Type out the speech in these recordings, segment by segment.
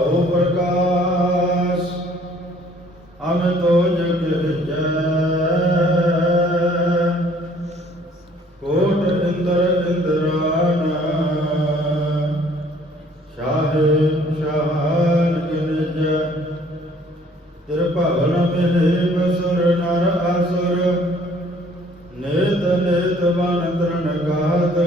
ਭਾਉ ਪ੍ਰਕਾਸ਼ ਅਮ ਤੋ ਜਗ ਵਿਚੈ ਕੋਟ ਇੰਦਰ ਇੰਦਰਾਨ ਸ਼ਾਹੇ ਸ਼ਾਹਨ ਗਿਨਜ ਤਿਰ ਭਵਨ ਮਹਿ ਬਸੁਰ, ਨਰ ਅਸੁਰ ਨੇਤ ਨੇਤ ਵਨ ਤਰਨ ਗਾਤ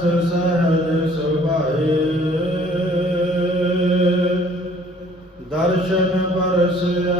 ਸਹਜ ਸੁਭਾਏ ਦਰਸ਼ਨ ਪਰਸਿਆ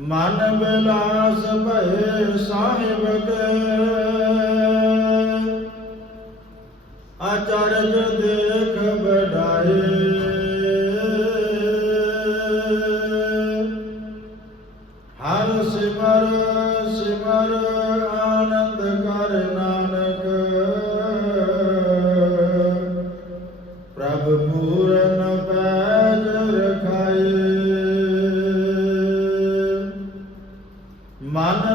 ਮਨ ਬਿਲਾਸ ਭਏ ਸਾਹਿਬ ਕੇ। ਅਚਰਜ ਦੇਖ ਬਡਾਏ ਹਰ ਸਿਮਰ ਸਿਮਰ ਆਨੰਦ ਕਰਨਾ।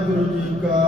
ਵਾਹਿਗੁਰੂ ਜੀ ਕਾ